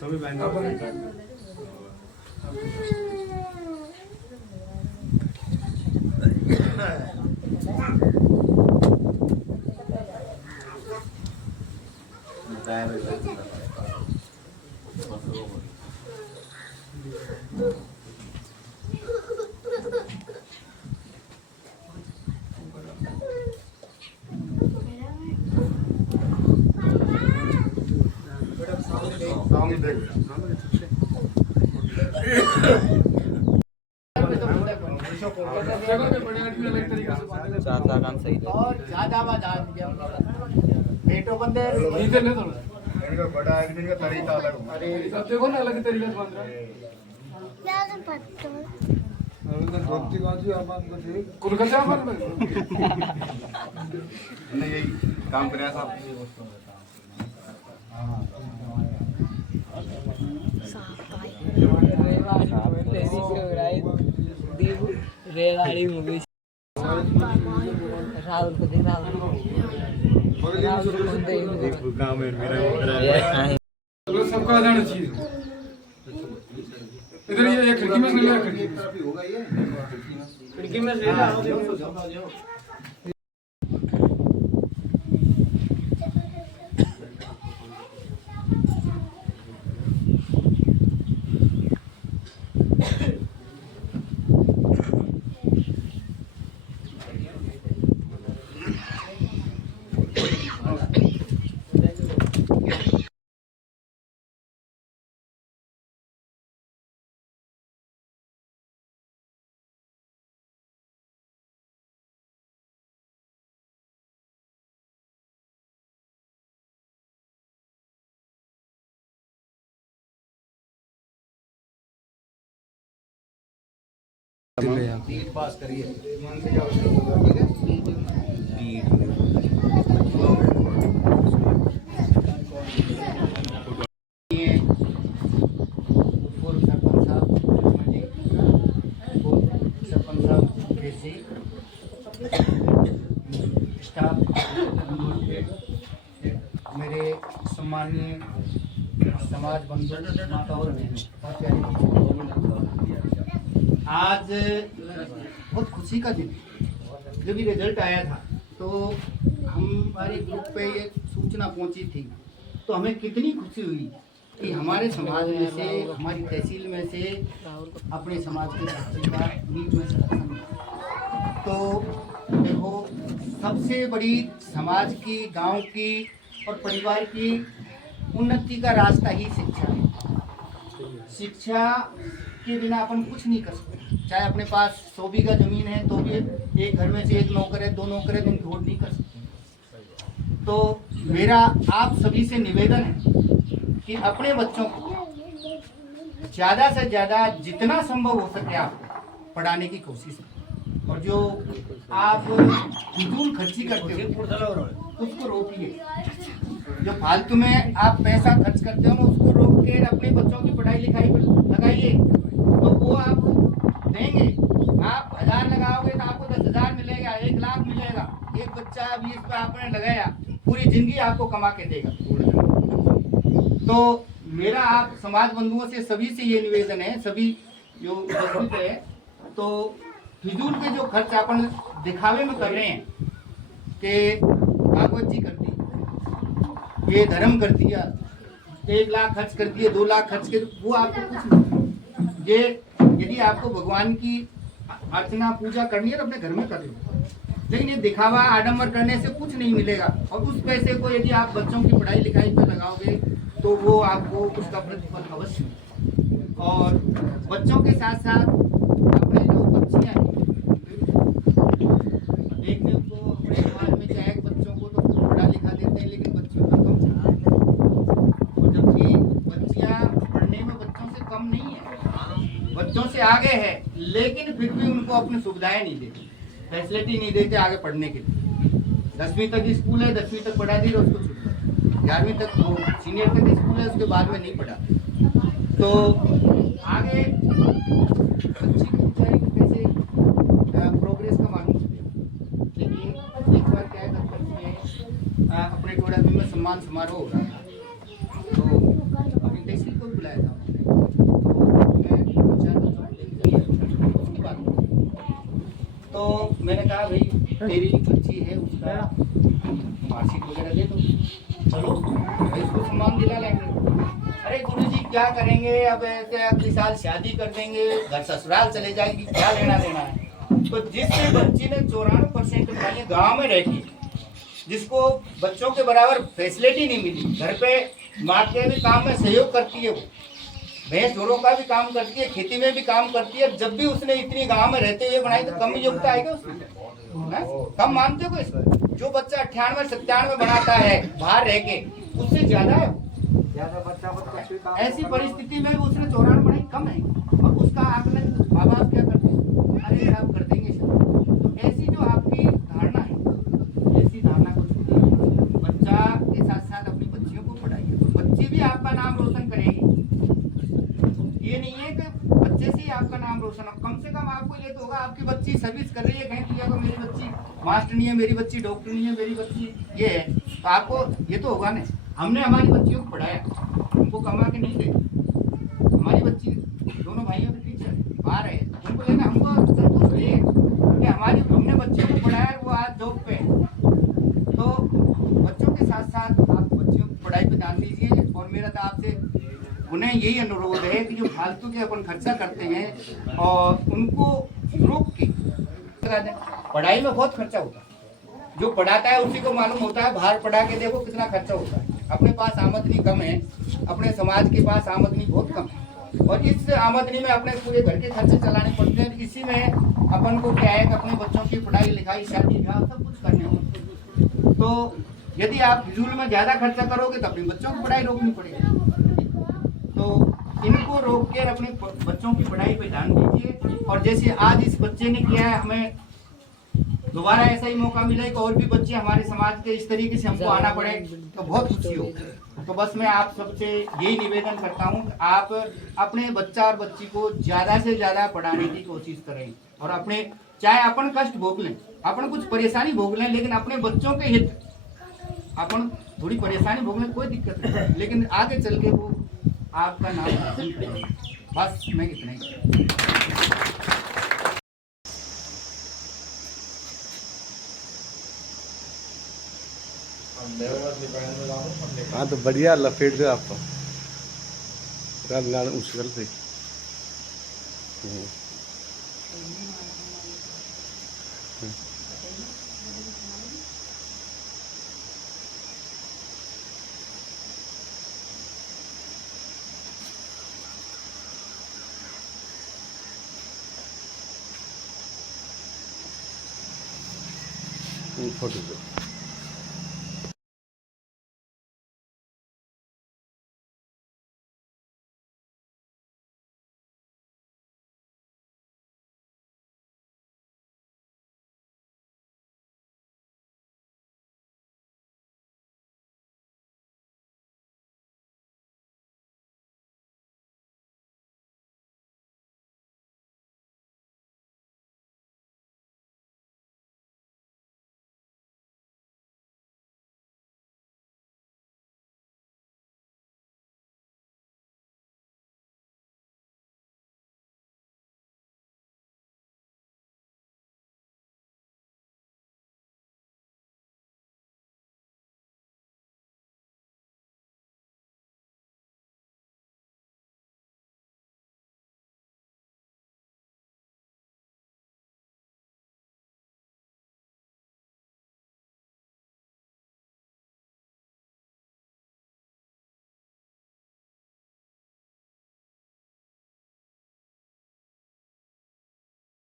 तुम्ही बँक चाचा काम सही है और ज्यादा पेटो बंदे इनका बड़ा एक्टिंग का तरीका अलग है। अरे देखो ना अलग तरीके से बन रहा है कोलकाता में इन्हें यही काम कराया साहब। रेवाड़ी मूवी राहुल को देख राहुल काम है मेरा सबका जाना चाहिए इधर ये खिड़की में से ले खिड़की में से पास करिए मेरे सम्मानीय समाज बंधु माता और आज बहुत खुशी का दिन जब ये रिजल्ट आया था तो हमारे ग्रुप पे ये सूचना पहुंची थी तो हमें कितनी खुशी हुई कि हमारे समाज में से हमारी तहसील में से अपने समाज के बच्चे का नीट में सिलेक्शन हुआ। तो देखो सबसे बड़ी समाज की गांव की और परिवार की उन्नति का रास्ता ही शिक्षा है। शिक्षा के बिना अपन कुछ नहीं कर सकते। चाहे अपने पास 100 बीघा जमीन है तो भी एक घर में से एक नौकर है 2 नौकर है तुम घोड़ नहीं कर सकते। तो मेरा आप सभी से निवेदन है कि अपने बच्चों को ज़्यादा से ज़्यादा जितना संभव हो सके आप पढ़ाने की कोशिश करें और जो आप फिजूल खर्ची करते हो उसको रोकिए। जो फालतू में आप पैसा खर्च करते हो उसको रोक के अपने बच्चों की पढ़ाई लिखाई पर लगाइए तो वो आप देंगे। आप 1000 लगाओगे तो आपको 10,000 मिलेगा, 1 लाख मिलेगा। एक बच्चा 20 पे आपने लगाया पूरी जिंदगी आपको कमा के देगा। तो मेरा आप समाज बंधुओं से सभी से ये निवेदन है, सभी जो उपस्थित है, तो फिजूल के जो खर्च अपन दिखावे में कर रहे हैं कि भागवत जी कर दी, ये धर्म कर दिया, 1 लाख खर्च कर दिए, 2 लाख खर्च कर, वो आपको कुछ नहीं। ये यदि आपको भगवान की अर्चना पूजा करनी है तो अपने घर में कर लो, लेकिन ये दिखावा आडंबर करने से कुछ नहीं मिलेगा। और उस पैसे को यदि आप बच्चों की पढ़ाई लिखाई पर लगाओगे तो वो आपको उसका प्रतिफल अवश्य मिलेगा। और बच्चों के साथ साथ अपने जो बच्चियाँ हैं देखने को अपने समाज में चाहे बच्चों को तो पढ़ा लिखा देते हैं लेकिन बच्चियों का कम चला, और जबकि बच्चियाँ पढ़ने में बच्चों से कम नहीं है, बच्चों से आगे है, लेकिन फिर भी उनको अपनी सुविधाएं नहीं देती, फैसिलिटी नहीं देते आगे पढ़ने के लिए। 10वीं तक स्कूल है, 10वीं तक पढ़ा दी उसको छूट, 11वीं तक वो सीनियर तक स्कूल है, उसके बाद में नहीं पढ़ा। तो आगे बच्ची की बेचारी को कैसे प्रोग्रेस का मालूम चलेगा। लेकिन एक बार क्या है, अपने टोड़ा में सम्मान समारोह हो रहा था, तो तेरी बच्ची है उसका मार्कशीट वगैरह दे दो, चलो भाई उसको सम्मान दिला लेंगे। अरे गुरुजी क्या करेंगे, अब ऐसे अगले साल शादी कर देंगे, घर ससुराल चले जाएगी, क्या लेना देना है। तो जिस बच्ची ने 94% पढ़ाई गाँव में रहती, जिसको बच्चों के बराबर फैसिलिटी नहीं मिली, घर पे माँ के भी काम में सहयोग करती है, वो भैंस ढोरों का भी काम करती है, खेती में भी काम करती है, जब भी उसने इतनी गांव में रहते हुए बनाई तो कम योग्यता आएगा उसमें, कम मानते हो इसको? जो बच्चा 98-97 बनाता है बाहर रह के, उससे ज्यादा है। ऐसी परिस्थिति में उसने 94 बनाई कम है, और उसका आकलन माँ बाप क्या करते हैं, अरे साहब कर देंगे सब। तो ऐसी जो आपकी धारणा है, ऐसी धारणा को छोड़िए, बच्चा के साथ साथ अपनी बच्चियों को पढ़ाइए, तो बच्ची भी आपका नाम रोशन करेगी। ये नहीं है कि बच्चे से ही आपका नाम रोशन हो, कम से कम आपको ये तो होगा आपकी बच्ची सर्विस कर रही है कहीं, तो या मेरी बच्ची मास्टर नहीं है, मेरी बच्ची डॉक्टर नहीं है, मेरी बच्ची ये है, तो आपको ये तो होगा ना। हमने हमारी बच्चियों को पढ़ाया, उनको कमा के नहीं दे, हमारी बच्ची दोनों भाइयों के टीचर बाहर है, उनको लेना हमको संतुष्ट है कि हमारी हमने बच्चों को पढ़ाया, वो आज जॉब पे है। तो बच्चों के साथ साथ आप बच्चियों की पढ़ाई पे ध्यान दीजिए। और मेरा तो आपसे उन्हें यही अनुरोध है कि जो फालतू के अपन खर्चा करते हैं और उनको रोक के पढ़ाई में बहुत खर्चा होता है, जो पढ़ाता है उसी को मालूम होता है, बाहर पढ़ा के देखो कितना खर्चा होता है। अपने पास आमदनी कम है, अपने समाज के पास आमदनी बहुत कम है, और इस आमदनी में अपने पूरे घर के खर्चे चलाने पड़ते हैं। इसी में अपन को क्या है कि अपने बच्चों की पढ़ाई लिखाई शादी ब्याह सब कुछ करने होते। तो यदि आप फिजूल में ज्यादा खर्चा करोगे तो अपने बच्चों की पढ़ाई रोकनी पड़ेगी। तो इनको रोक कर अपने बच्चों की पढ़ाई पे ध्यान दीजिए। और जैसे आज इस बच्चे ने किया है, हमें दोबारा ऐसा ही मौका मिले कि और भी बच्चे हमारे समाज के इस तरीके से हमको आना पड़े तो बहुत खुशी हो। तो बस मैं आप सबसे यही निवेदन करता हूँ कि आप अपने बच्चा और बच्ची को ज्यादा से ज्यादा पढ़ाने की कोशिश करें, और अपने चाहे अपन कष्ट भोग लें, अपन कुछ परेशानी भोग लें, लेकिन अपने बच्चों के हित अपन थोड़ी परेशानी भोग लें, कोई दिक्कत नहीं, लेकिन आगे चल के वो आपका नाम रोशन करेंगे। बस मैं इतना ही। हाँ तो बढ़िया लपेट दो आपको मुश्किल से। फोटो दो।